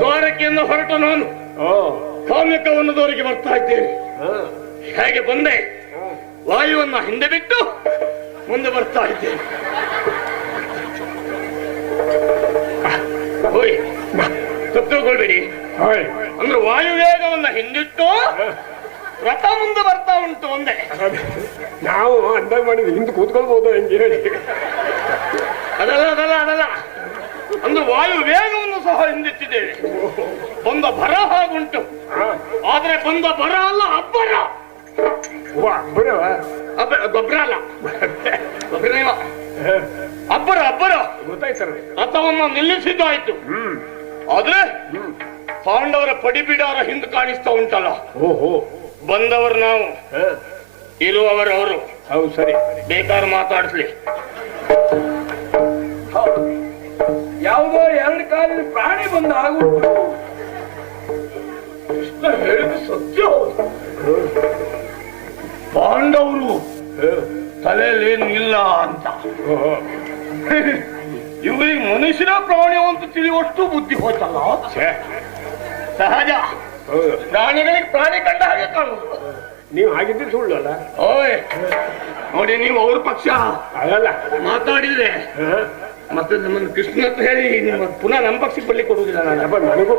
ದ್ವಾರಕೆಯಿಂದ ಹೊರಟ ನಾನು ಕಾಮ್ಯಕವನ್ನದವರೆಗೆ ಬರ್ತಾ ಇದ್ದೇನೆ. ಹೇಗೆ ಬಂದೆ, ವಾಯುವನ್ನ ಹಿಂದೆ ಬಿಟ್ಟು ಮುಂದೆ ಬರ್ತಾ ಇದ್ದೇನೆ. ಹೋಯ್ ತಪ್ಪುಕೊಳ್ಬೇಡಿ. ಅಂದ್ರೆ ವಾಯುವೇಗವನ್ನ ಹಿಂದಿಟ್ಟು ರಥ ಮುಂದೆ ಬರ್ತಾ ಉಂಟು ಒಂದೇ. ನಾವು ಅಂದಾಗ ಮಾಡಿದ್ವಿ, ಹಿಂದೆ ಕೂತ್ಕೊಳ್ಬಹುದು ಹೆಂಗೆ ಹೇಳಿ. ಅದಲ್ಲ ಅದಲ್ಲ ಅದಲ್ಲ ಅಂದ್ರೆ ವಾಯು ವೇಗವನ್ನು ಸಹ ಹಿಂದಿಟ್ಟಿದ್ದೇವೆ. ಬಂದ ಬರ ಹಾಗುಂಟು, ಆದ್ರೆ ಬಂದ ಬರ ಅಲ್ಲ ಅಬ್ಬರ. ಗೊಬ್ಬರ ಅಲ್ಲ, ಅಬ್ಬರ ಅಬ್ಬರ. ಗೊತ್ತಾಯ್ತಾರೆ. ರಥವನ್ನ ನಿಲ್ಲಿಸಿದ್ದಾಯ್ತು. ಆದ್ರೆ ಪಾಂಡವರ ಪಡಿಬಿಡಾರ ಹಿಂದೆ ಕಾಣಿಸ್ತಾ ಉಂಟಲ್ಲ. ಓಹೋ, ಬಂದವರು ನಾವು, ಇರುವವರು ಅವರು. ಹೌದು ಸರಿ, ಬೇಕಾದ್ರೆ ಮಾತಾಡಿಸ್ಲಿ. ಯಾವುದೋ ಎರಡು ಕಾಲಿನ ಪ್ರಾಣಿ ಬಂದ ಆಗುಂಟು. ಕೃಷ್ಣ ಹೇಳಿದ ಸತ್ಯ. ಪಾಂಡವರು ತಲೆಯಲ್ಲೇನು ಇಲ್ಲ ಅಂತ. ಇವರಿಗೆ ಮನುಷ್ಯನ ಪ್ರಾಣಿ ಅಂತ ತಿಳಿಯುವಷ್ಟು ಬುದ್ಧಿ ಹೋಯ್ತಲ್ಲ. ಸಹಜ, ಪ್ರಾಣಿಗಳಿಗೆ ಪ್ರಾಣಿ ಕಂಡ ಹಾಗೆ ಕಾಣುದು. ನೀವು ಹಾಗಿದ್ರೆ ಸುಳ್ಳು ಅಲ್ಲ. ಓಯ್ ನೋಡಿ, ನೀವು ಅವ್ರ ಪಕ್ಷ ಅದಲ್ಲ ಮಾತಾಡಿದ್ರೆ ಮತ್ತೆ ನಮ್ಮನ್ನು ಕೃಷ್ಣ ಅಂತ ಹೇಳಿ ನಿಮ್ಮ ಪುನಃ ನಮ್ಮ ಪಕ್ಷಕ್ಕೆ ಬರ್ಲಿಕ್ಕೆ ಕೊಡುವುದಿಲ್ಲ. ನಾನು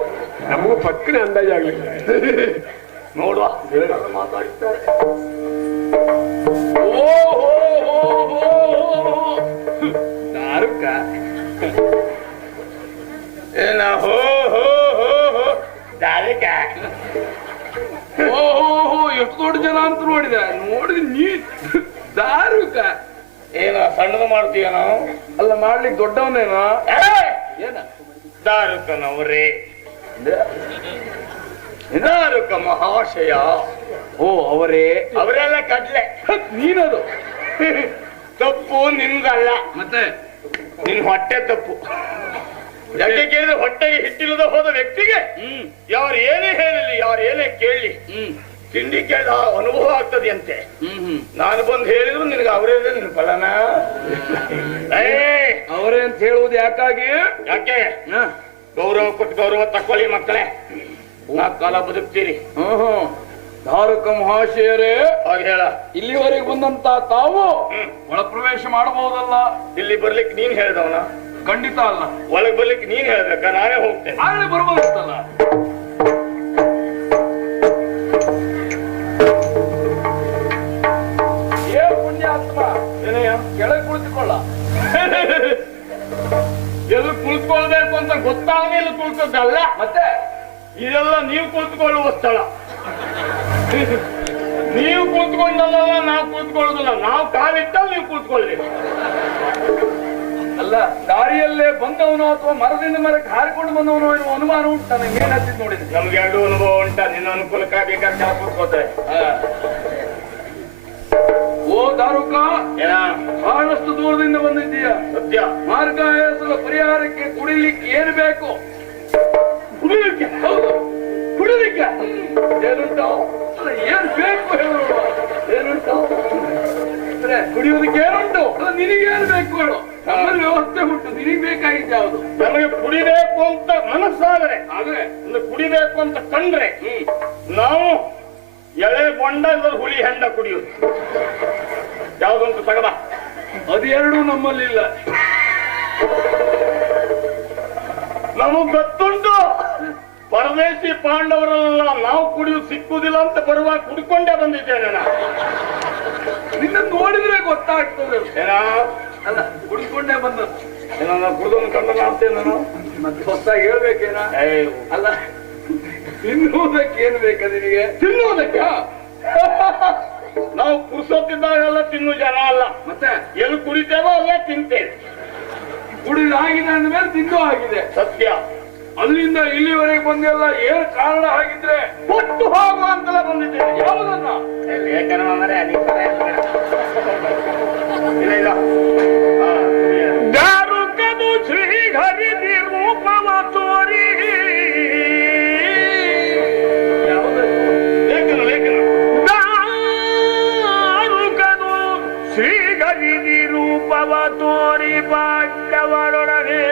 ನಮಗೂ ಪಕ್ಕನೆ ಅಂದಾಜಾಗ್ಲಿಲ್ಲ. ನೋಡುವ ಮಾತಾಡಿದ್ದಾರೆ. ದಾರುಕ ಏನ ಹೋ ಹೋ ಹೋ ಹೋ ದಾರುಕ. ಓಹೋ, ಎಷ್ಟು ದೊಡ್ಡ ಜನ ಅಂತ ನೋಡಿದೆ ನೀ ದಾರುಕ. ಏನ ಸಣ್ಣದ ಮಾಡ್ತೀಯ ನಾವು? ಅಲ್ಲ, ಮಾಡ್ಲಿಕ್ಕೆ ದೊಡ್ಡವನೇನೋ. ಏನ ದಾರುಕನವರೇ, ದಾರುಕ ಮಹಾಶಯ. ಓ ಅವರೇ, ಅವರೆಲ್ಲ ಕಡ್ಲೆ. ನೀನದು ತಪ್ಪು ನಿಮ್ದಲ್ಲ, ಮತ್ತೆ ನಿನ್ ಹೊಟ್ಟೆ ತಪ್ಪು. ಯಾಕೆ ಕೇಳಿದ್ರೆ ಹೊಟ್ಟೆಗೆ ಹಿಟ್ಟಿಲ್ಲದ ಹೋದ ವ್ಯಕ್ತಿಗೆ ಯಾರು ಏನೇ ಹೇಳಲಿ, ಯಾರು ಏನೇ ಕೇಳಲಿ, ತಿಂಡಿ ಕೇಳಿದ ಅನುಭವ ಆಗ್ತದೆ ಅಂತೆ. ನಾನು ಬಂದು ಹೇಳಿದ್ರು ನಿನಗೆ ಅವರೇ ನಿನ್ ಫಲನ. ಅವರೇ ಅಂತ ಹೇಳುವುದು ಯಾಕಾಗಿ? ಯಾಕೆ ಗೌರವ ಕೊಟ್ಟು ಗೌರವ ತಕ್ಕೊಳ್ಳಿ ಮಕ್ಕಳೇ. ನಾಲ್ಕು ಕಾಲ ಬದುಕ್ತೀರಿ. ದಾರುಕ ಮಹಾಶಯರೇ, ಹಾಗೆ ಹೇಳ. ಇಲ್ಲಿವರೆಗೆ ಬಂದಂತ ತಾವು ಒಳ ಪ್ರವೇಶ ಮಾಡಬಹುದಲ್ಲ? ಇಲ್ಲಿ ಬರ್ಲಿಕ್ಕೆ ನೀನ್ ಹೇಳ್ದವನ? ಖಂಡಿತ ಅಲ್ಲ. ಒಳಗ್ ಬರ್ಲಿಕ್ಕೆ ನೀನ್ ಹೇಳ್ಬೇಕಾ? ನಾನೇ ಹೋಗ್ತೇನೆ. ಆಗಲೇ ಬರ್ಬೋದಿತ್ತಲ್ಲ. ಏ ಪುಣ್ಯಾತ್ಮ, ಕೆಳಗೆ ಕುಳಿತುಕೊಳ್ಳ. ಎಲ್ಲಿ ಕುಳಿತುಕೊಳ್ಬೇಕು ಅಂತ ಗೊತ್ತಾಗದೆ ಇಲ್ಲಿ ಕುಳಿತದ್ದಲ್ಲ. ಮತ್ತೆ ಇದೆಲ್ಲ ನೀವು ಕುಳಿತುಕೊಳ್ಳುವ ಸ್ಥಳ. ನೀವು ಕುಳಿತುಕೊಂಡಲ್ಲ, ನಾವು ಕುಳಿತುಕೊಳ್ಳೋದಿಲ್ಲ. ನಾವು ಕಾಲಿಟ್ಟಲ್ಲಿ ನೀವು ಕುಳಿತುಕೊಳ್ಳಿ. ಅಲ್ಲ, ದಾರಿಯಲ್ಲೇ ಬಂದವನು ಅಥವಾ ಮರದಿಂದ ಮರಕ್ಕೆ ಹಾರಿಕೊಂಡು ಬಂದವನು ಎನ್ನುವ ಅನುಮಾನ ಉಂಟು ನನಗೆ. ಏನ್ ಹತ್ತಿದ್ ನೋಡಿದ್ರೆ ನಮ್ಗೆ ಎರಡು ಅನುಭವ ಉಂಟ. ನಿನ್ನ ಅನುಕೂಲಕ್ಕೆ ಬೇಕಾದ್ರೆ ಚಾ ಕೂತ್ಕೋತಾರೆ. ಓ ದಾರುಕ, ಏನ ಬಹಳಷ್ಟು ದೂರದಿಂದ ಬಂದಿದ್ದೀಯ. ಸತ್ಯ. ಮಾರ್ಗಾಯಾಸದ ಪರಿಹಾರಕ್ಕೆ ಕುಡಿಲಿಕ್ಕೆ ಏನು ಬೇಕು? ಕುಡಿಲಿಕ್ಕೆ? ಹೌದು, ಕುಡಿಲಿಕ್ಕೆ ಏನುಂಟು? ಅಲ್ಲ, ಏನ್ ಬೇಕು ಹೇಳು. ಏನುಂಟು? ಕುಡಿಯುವುದಕ್ಕೆ ಏನುಂಟು? ಅಲ್ಲ, ನಿನಗೇನು ಬೇಕು ಹೇಳು. ನಮ್ಮಲ್ಲಿ ವ್ಯವಸ್ಥೆ ಉಂಟು. ನಿನಗೆ ಬೇಕಾಗಿದ್ದು ಯಾವುದು? ನಮಗೆ ಕುಡಿಬೇಕು ಅಂತ ಮನಸ್ಸಾದರೆ, ಆದ್ರೆ ಕುಡಿಬೇಕು ಅಂತ ಕಂಡ್ರೆ ನಾವು ಎಳೆ ಬೊಂಡ ಇಲ್ಲದ ಹುಳಿ ಹೆಂಡ ಕುಡಿಯುದು. ಯಾವ್ದಂತ ತಗದ? ಅದೆರಡು ನಮ್ಮಲ್ಲಿಲ್ಲ. ನಮಗ್ ಗೊತ್ತುಂಟು. ಪರದೇಶಿ ಪಾಂಡವರೆಲ್ಲ ನಾವು ಕುಡಿಯುವುದು ಸಿಕ್ಕುದಿಲ್ಲ ಅಂತ ಬರುವಾಗ ಕುಡ್ಕೊಂಡೇ ಬಂದಿದ್ದೇನೆ ನಾನು. ನಿನ್ನ ನೋಡಿದ್ರೆ ಗೊತ್ತಾಗ್ತದೆ. ಏನ ಅಲ್ಲ, ಕುಡಿದುಕೊಂಡೇ ಬಂದದ್ದು. ಏನೋ ನಾವು ಕುಡಿದೊಂದು ಕಂಡು ಮಾಡ್ತೇನೆ ನಾನು. ಮತ್ತೆ ಹೊಸದಾಗಿ ಹೇಳ್ಬೇಕೇನ? ಅಲ್ಲ, ತಿನ್ನುವುದಕ್ಕೆ ಏನು ಬೇಕಾ ನಿನಗೆ? ತಿನ್ನುವುದಕ್ಕೆ ನಾವು ಪುರುಸೊತ್ತಿದ್ದಾಗೆಲ್ಲ ತಿನ್ನು ಜನ ಅಲ್ಲ. ಮತ್ತೆ ಎಲ್ಲಿ ಕುಡಿತೇವೋ ಅಲ್ಲೇ ತಿಂತೇವೆ. ಕುಡಿದಾಗಿದೆ ಅಂದ್ಮೇಲೆ ತಿಂದು ಆಗಿದೆ. ಸತ್ಯ. ಅಲ್ಲಿಂದ ಇಲ್ಲಿವರೆಗೆ ಬಂದೆಲ್ಲ ಏನು ಕಾರಣ ಆಗಿದ್ರೆ ಕೊಟ್ಟು ಹೋಗುವ ಅಂತೆಲ್ಲ ಬಂದಿದ್ದೇನೆ. ಯಾವುದನ್ನ? ಲೇಖನ ದಾರುಕದು ಶ್ರೀಹರಿ ರೂಪವ ತೋರಿ. ಲೇಖನ ಲೇಖನ. ದಾರುಕದು ಶ್ರೀಹರಿ ರೂಪವ ತೋರಿ ಪಾಂಡವರೊಡನೆ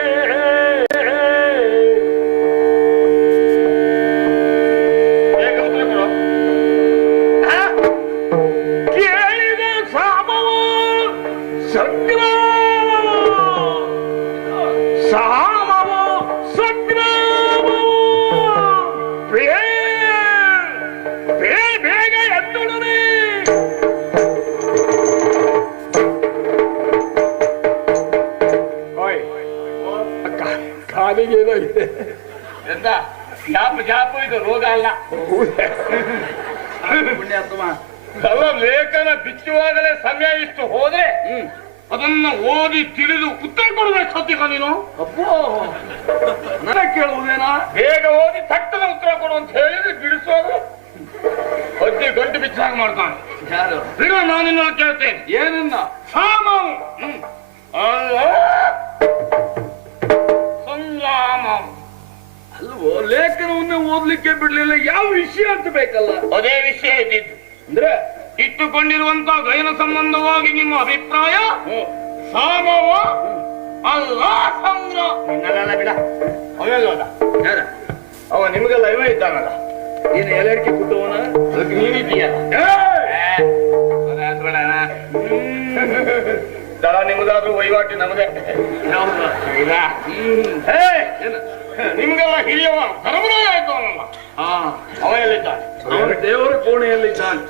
ಸಾಮವೋ ಸಂಗ್ರಾಮವೋ ಬೇಗ ಎದ್ದೊಡನೆ. ಕಾಲಿಗೆ ಏನೋ ಇದೆ ಎಂತ ಜಾಪು ಜಾಪು, ಇದು ರೋಗ ಅಲ್ಲ. ಪುಣ್ಯಾತ್ಮ, ಅಲ್ಲ, ಲೇಖನ ಬಿಚ್ಚುವಾಗಲೇ ಸಮಯ ಇಷ್ಟು ಹೋದ್ರೆ ಅದನ್ನ ಓದಿ ತಿಳಿದು ಉತ್ತರ ಕೊಡಬೇಕು ಸತ್ಯಕ ನೀನು. ಅಪ್ಪೋ, ನನಗೆ ಕೇಳುವುದೇನಾ? ಬೇಗ ಓದಿ ತಟ್ಟದ ಉತ್ತರ ಕೊಡು ಅಂತ ಹೇಳಿದ್ರೆ ಬಿಡಿಸೋದು ಹೊದ್ದಿ ಗಂಟು ಬಿಚ್ಚಾಗ ಮಾಡ್ತಾನೆ. ಯಾರು? ಬಿಡು, ನಾನು ನಿನ್ನ ಕೇಳ್ತೇನೆ. ಏನನ್ನ? ಸಾಮವು ಅಲ್ಲ ಸಂಗ್ರಾಮ ಅಲ್ವೋ, ಲೇಖನವನ್ನೇ ಓದ್ಲಿಕ್ಕೆ ಬಿಡ್ಲಿಲ್ಲ. ಯಾವ ವಿಷಯ ಅಂತ ಬೇಕಲ್ಲ? ಅದೇ ವಿಷಯ ಇದ್ದಿದ್ದು. ಅಂದ್ರೆ ಇಟ್ಟುಕೊಂಡಿರುವಂತಹ ಗಯನ ಸಂಬಂಧವಾಗಿ ನಿಮ್ಮ ಅಭಿಪ್ರಾಯ ಸಾಮವ ಅಲ್ಲ ಸಂಗ್ರಾಮ. ನಿನ್ನಲ್ಲ ಬಿಡ, ಅವೆಲ್ಲ ಯಾರ? ಅವ ನಿಮಗೆಲ್ಲ ಇವ ಇದ್ದಾನಲ್ಲ, ನೀನು ಎಲೆಡಿಕೆ ಕುಟ್ಟವನ? ಅದಕ್ಕೆ ನೀನಿದ್ದೀಯಲ್ಲ. ದಳ ನಿಮ್ದಾದ್ರೂ ವಹಿವಾಟಿ ನಮದೇ. ಇಲ್ಲ, ನಿಮ್ಗೆಲ್ಲ ಹಿರಿಯವ ಧರ್ಮರಾಯ ಆಯ್ತು ಅವನಲ್ಲ. ಅವ ಎಲ್ಲಿದ್ದಾನೆ? ಅವನ ದೇವರ ಕೋಣೆಯಲ್ಲಿದ್ದಾನೆ.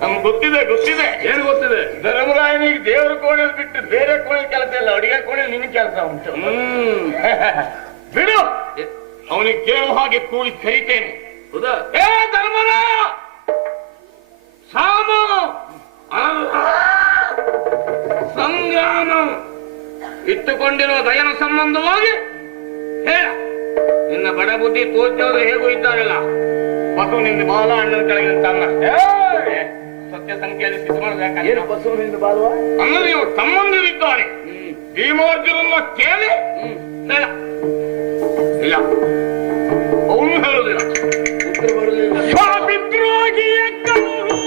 ನಮ್ಗೆ ಗೊತ್ತಿದೆ ಗೊತ್ತಿದೆ. ಏನು ಗೊತ್ತಿದೆ? ಧರ್ಮರಾಯನಿಗೆ ದೇವರ ಕೋಣೆಯಲ್ಲಿ ಬಿಟ್ಟು ಬೇರೆ ಕೋಣೆಯಲ್ಲಿ ಕೆಲಸ ಇಲ್ಲ, ಅಡಿಗೆ ಕೋಣೆಯಲ್ಲಿ ನಿನ್ ಕೆಲಸ ಉಂಟು. ಬಿಡು, ಅವನಿಗೆ ಕೇಳುವ ಹಾಗೆ ಕೂಡಿ ಕರಿತೇನೆ. ಹೌದಾ? ಏ ಧರ್ಮರಾಯ, ಸಾಮ ಸಂಗ್ರಾಮ ಇಟ್ಟುಕೊಂಡಿರುವ ದಯನ ಸಂಬಂಧವಾಗಿ ಹೇಳ. ನಿನ್ನ ಬಡ ಬುದ್ಧಿ ತೋಚೋದು ಹೇಗೂ ಇದ್ದಾರಲ್ಲ, ಬಸವನಿಂದ ಬಾಲ, ಅಣ್ಣನ ಕೆಳಗಿನ ತಮ್ಮ. ಸತ್ಯ ಸಂಖ್ಯೆಯಲ್ಲಿ ಸಿದ್ಧ ಮಾಡಬೇಕಾಗಿ ಬಸವನಿಂದ ಬಾಲ್ವ ಅಂದ್ರೆ ಇವರು ತಮ್ಮಂದಿರಿದ್ದಾರೆ. ಭೀಮಾರ್ಜುನನ್ನ ಕೇಳಿ ಹೇಳ. ಇಲ್ಲ, ಅವನು ಹೇಳುದಿಲ್ಲ. ಉತ್ತರ ಬರಲಿಲ್ಲ. ಸ್ವಾಮಿದ್ರೋಹಿಯ ಕಲಹು,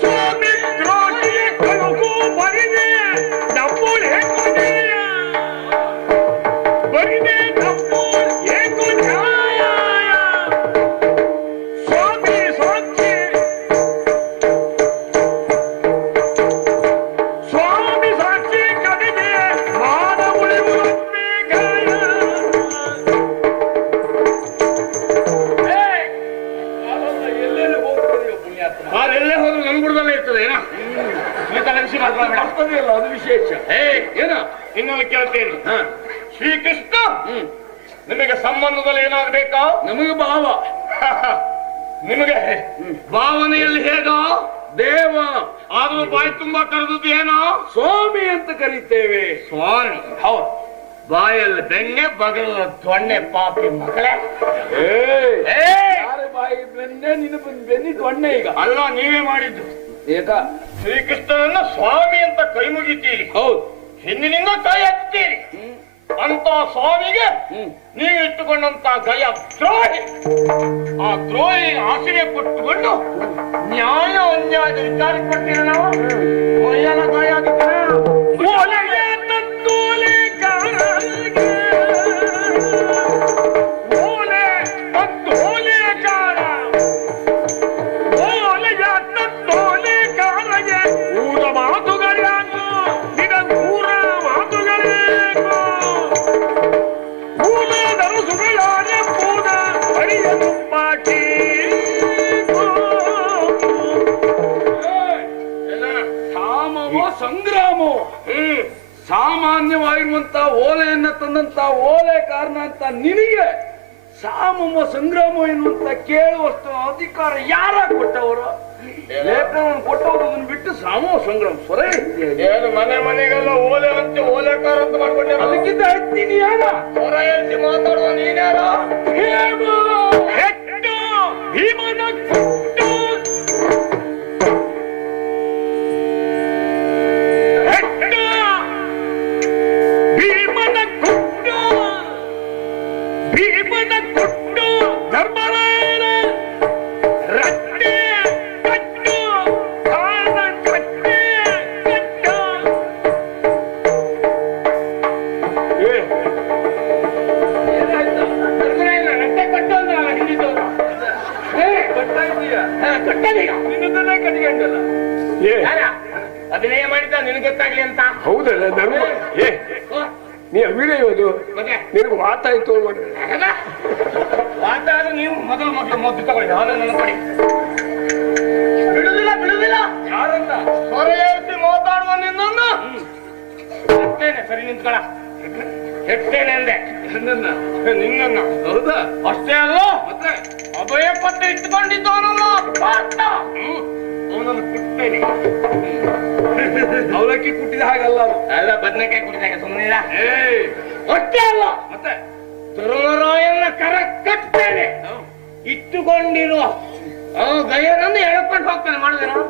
ಸ್ವಾಮಿದ್ರೋಹಿಯ ಕಲಹು ಬರಿದೆ ನಮ್ಮೂರು ಹೇಗೆ ಬರಿದೆ ನಮ್ಮೂರು ಹೇಗೂ ನ್ಯಾಯ. ಸ್ವಾಮಿ ಸಾಕ್ಷಿ, ಸ್ವಾಮಿ ಸಾಕ್ಷಿ ಕಡೆಗೆ ಮಾನ ಉಳಿಯುವುದೊಮ್ಮೆ ಗಾಯ. ಎಲ್ಲೆಲ್ಲಿ ಹೋಗ್ತದೆಯೋ ಪುಣ್ಯಾತ್ಮ. ಎಲ್ಲೇ ಹೋದ್ರು ನನ್ಗುಡ್ದಲ್ಲೇ ಇರ್ತದೆ. ಏನೋ ತಲೆಬಿಸಿ ಮಾತಾಡಬೇಡ. ಅಲ್ಲ, ಅದು ವಿಶೇಷ. ಏನ ಇನ್ನೊಂದು ಕೇಳ್ತೇನೆ. ಶ್ರೀಕೃಷ್ಣ ನಿಮಗೆ ಸಂಬಂಧದಲ್ಲಿ ಏನಾಗಬೇಕಾ? ನಮಗೆ ಭಾವ. ನಿಮಗೆ ಭಾವನೆಯಲ್ಲಿ ಹೇಗೋ ದೇವ, ಆದ್ರೂ ಬಾಯಿ ತುಂಬಾ ಕರೆದದ್ದು ಏನೋ ಸ್ವಾಮಿ ಅಂತ ಕರೀತೇವೆ. ಸ್ವಾಮಿ. ಹೌದು. ಬಾಯಲ್ಲಿ ಬೆಣ್ಣೆ, ಬಗಲ ದೊಣ್ಣೆ, ಪಾಪಿ ಮಕ್ಕಳೇ. ಯಾರ ಬಾಯಿ ಬೆನ್ನೆ? ನಿನ್ನ ಬೆನ್ನಿ ದೊಣ್ಣೆ ಈಗ. ಅಲ್ಲ, ನೀವೇ ಮಾಡಿದ್ದು. ಏಕ ಶ್ರೀಕೃಷ್ಣನನ್ನ ಸ್ವಾಮಿ ಅಂತ ಕೈ ಮುಗಿತೀರಿ, ಹೌದು. ಹಿಂದಿನಿಂದ ಕೈ ಹತ್ತೀರಿ. ಅಂತ ಸ್ವಾಮಿಗೆ ನೀವು ಇಟ್ಟುಕೊಂಡಂತ ಗಯ ದ್ರೋಹಿ. ಆ ದ್ರೋಹಿ ಆಶ್ರಯ ಕೊಟ್ಟುಕೊಂಡು ನ್ಯಾಯ ಅನ್ಯಾಯದ ವಿಚಾರಕ್ಕೆ ಕೊಡ್ತೀರ ನಾವು. ಮೈಯನ ಗಾಯ ಸಂಗ್ರಾಮೋ ಸಾಮಾನ್ಯವಾಗಿರುವಂತ ಓಲೆಯನ್ನ ತಂದಂತ ಓಲೆ ಕಾರಣ ಅಂತ ನಿನಗೆ ಸಾಮವ ಸಂಗ್ರಾಮ ಎನ್ನುವಂತ ಕೇಳುವಷ್ಟು ಅಧಿಕಾರ ಯಾರ ಕೊಟ್ಟವರು? ಲೇಖನ ಕೊಟ್ಟವರು ಅದನ್ನು ಬಿಟ್ಟು ಸಾಮವ ಸಂಗ್ರಾಮ ಸ್ವರ ಏನು ಮನೆ ಮನೆಗೆಲ್ಲ ಓಲೆ ಅಂತ ಓಲೆಕಾರ ಅಂತ ಮಾಡ್ಕೊಂಡೆ. ಅದಕ್ಕಿಂತ ಹತ್ತೀನಿ ಯಾರ ಸ್ವರ ಎತ್ತಿ ಮಾತಾಡುವ ನೀನ್ಯಾರ? ಭೀಮನ ಅಭಿನಯ ಮಾಡಿದ್ದ ನಿನಗೆ ಗೊತ್ತಾಗ್ಲಿ ಅಂತ. ಹೌದಲ್ಲ ನಾನು ಏ ನೀ ಅಭಿನಯ ಓದು ಮತ್ತೆ ನಿನಗೆ ವಾತ ಆಯ್ತು ವಾತ ಆದ್ರೆ ನೀವು ಮೊದಲು ಮೊದ್ದು ತಗೊಳ್ಳಿ. ನಾನು ನನ್ನ ಕೊಡಿ. ಬಿಡುದಿಲ್ಲ ಯಾರನ್ನ ಹೊರೆ ಏರಿಸಿ ಮಾತಾಡುವ ನಿನ್ನನ್ನು ಹೆಟ್ಟೇನೆ. ಸರಿ ನಿಂತ್ಕೊಳ. ಹೆಟ್ಟೇನೆ ಅಂದೆ ನಿನ್ನನ್ನು. ಹೌದಾ? ಅಷ್ಟೇ ಅಲ್ಲ, ಮತ್ತೆ ಅಭಯ ಪತ್ರ ಇಟ್ಟುಕೊಂಡಿದ್ದವನಲ್ಲ ಪಾತ್ರ, ಅವನನ್ನು ಕುಟ್ಟೇನೆ. ಅವಲಕ್ಕಿ ಕುಟ್ಟಿದ ಹಾಗಲ್ಲ ಅದು. ಅಲ್ಲ, ಬದನೆಕಾಯಿ ಕುಡಿದಾಗ ಸುಮ್ಮನಿಲ್ಲ. ಏಯ್ ಅಷ್ಟೇ ಅಲ್ಲ, ಮತ್ತೆ ತರುಣರಾಯನ ಕರ ಕಟ್ಟೇನೆ. ಇಟ್ಟುಕೊಂಡಿರುವ ಗೈಯರನ್ನು ಎಳ್ಕೊಂಡು ಹೋಗ್ತಾನೆ. ಮಾಡಿದೇನೋ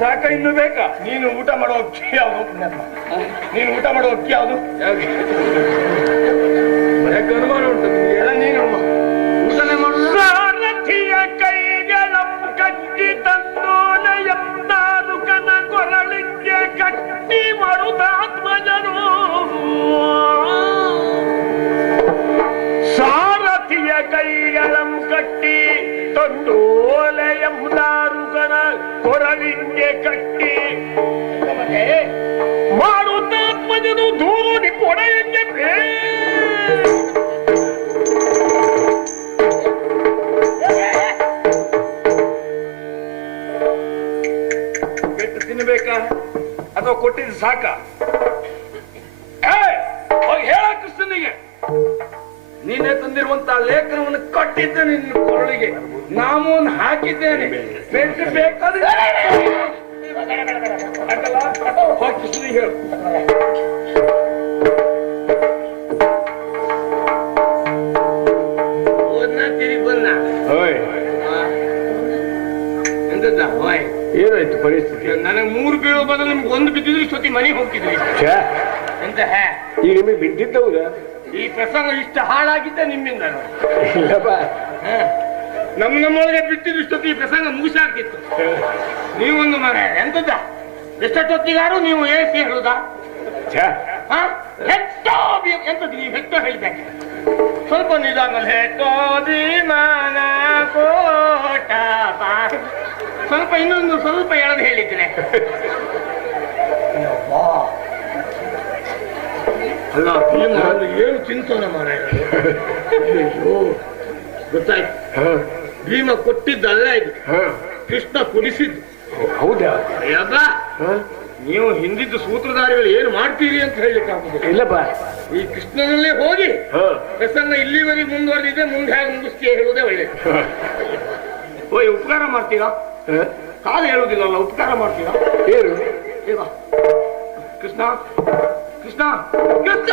ಸಾಕ ಇನ್ನು ಬೇಕಾ? ನೀನು ಊಟ ಮಾಡೋ ಅಕ್ಕಿ ಯಾವುದು? ನೀನು ಊಟ ಮಾಡೋ ಅಕ್ಕಿ ಯಾವುದು? ಯಾಕೆ ಅನುಮಾನ ಉಂಟು ನಿಮ್ಗೆ? ಎಲ್ಲ ನೀನು ಊಟನೇ ಮಾಡುದು. ಸಾರಥಿಯ ಕೈಗಳಂ ಕಟ್ಟಿ ತನ್ನೋಲಯಂ ದಾರುಕನ ಕೊರಳಿಗೆ ಕಟ್ಟಿ ಮರುದಾತ್ಮಜನು. ಸಾರಥಿಯ ಕೈಗಳಂ ಕಟ್ಟಿ ತಂದೋಲಯಂ ದಾರುಕನ ಕೊರಳಿಗೆ ಕಟ್ಟಿ ಮಾರುತಾತ್ಮಜನು ದೂರಿ ಕೊಡೆಯಂಗೆ ಬೆಟ್ಟು ತಿನ್ನಬೇಕಾ ಅಥವಾ ಕೊಟ್ಟಿದ್ದು ಸಾಕ? ಹೋಗಿ ಹೇಳ ಕೃಷ್ಣನಿಗೆ, ನೀನೇ ತಂದಿರುವಂತಹ ಲೇಖನವನ್ನು ಕಟ್ಟಿದ್ದೆ ನಿನ್ನ ಕೊರಳಿಗೆ, ನಾಮವನ್ನು ಹಾಕಿದ್ದೇನೆ. ಬೆಟ್ಟು ಬೇಕಾದ್ರೆ ಹೋಗಿ ಕೃಷ್ಣನಿಗೆ ಹೇಳು. ತಿರುಗಿ ಬಂದ. ಎಂತದ್ದ? ಹೋಯ್, ಏನಾಯ್ತು ಪರಿಸ್ಥಿತಿ? ನನಗೆ 3 ಬೀಳೋ ಬದಲು ನಿಮ್ಗೆ 1 ಬಿದ್ದಿದ್ರೆ ಇಷ್ಟೊತ್ತಿ ಮನೆಗೆ ಹೋಗ್ತಿದ್ರಿ. ಎಂತ ಈಗ ನಿಮಗೆ ಬಿದ್ದಿದ್ದೌದಾ? ಈ ಪ್ರಸಂಗ ಇಷ್ಟು ಹಾಳಾಗಿದ್ದ ನಿಮ್ಮಿಂದ. ಇಲ್ಲಪ್ಪ, ನಮ್ಮೊಳಗೆ ಬಿಟ್ಟಿದ್ದು ಇಷ್ಟೊತ್ತಿ ಈ ಪ್ರಸಂಗ ಮುಗಿಸಾಗ್ತಿತ್ತು. ನೀವೊಂದು ಮಗ ಎಂತದ್ದ? ಎಷ್ಟೊತ್ತಿಗಾರು ನೀವು ಏಸಿ ಹೇಳುದಾ? ಎಂತದ್ದು ನೀವು ಹೆಟ್ಟೋ ಹೇಳ್ಬೇಕು. ಸ್ವಲ್ಪ ನಿಧಾನ. ಹೆಟ್ಟೋ ವಿಮಾನ ಕೋಟ. ಸ್ವಲ್ಪ ಇನ್ನೊಂದು ಸ್ವಲ್ಪ ಎಳೆದು ಹೇಳಿದ್ರೆ. ಅಲ್ಲ, ಭೀಮ ಏನು ಚಿಂತನೆ ಮಾರ. ಗೊತ್ತಾಯ್ತು, ಭೀಮ ಕೊಟ್ಟಿದ್ದಲ್ಲ ಇದು, ಕೃಷ್ಣ ಕುಡಿಸಿದ್ದು. ಹೌದಾ? ಅಯ್ಯಬ್ಬ, ನೀವು ಹಿಂದಿದ್ದು ಸೂತ್ರಧಾರಿಗಳು ಏನು ಮಾಡ್ತೀರಿ ಅಂತ ಹೇಳಲಿಕ್ಕೆ ಆಗುದಿಲ್ಲ. ಇಲ್ಲಪ್ಪ, ಈ ಕೃಷ್ಣನಲ್ಲೇ ಹೋಗಿ ಪ್ರಸಂಗ ಇಲ್ಲಿವರೆಗೆ ಮುಂದುವರೆದಿದೆ, ಮುಂದೆ ಹೇಗೆ ಮುಗಿಸ್ತೀಯ ಹೇಳುವುದೇ ಒಳ್ಳೆಯದು. ಓಯ್, ಉಪಕಾರ ಮಾಡ್ತೀರಾ? ಕಾಲು ಹೇಳುವುದಿಲ್ಲಲ್ಲ, ಉಪಕಾರ ಮಾಡ್ತೀರಾ? ಏನು? ಕೃಷ್ಣ ಕೃಷ್ಣ ಕೃಷ್ಣ.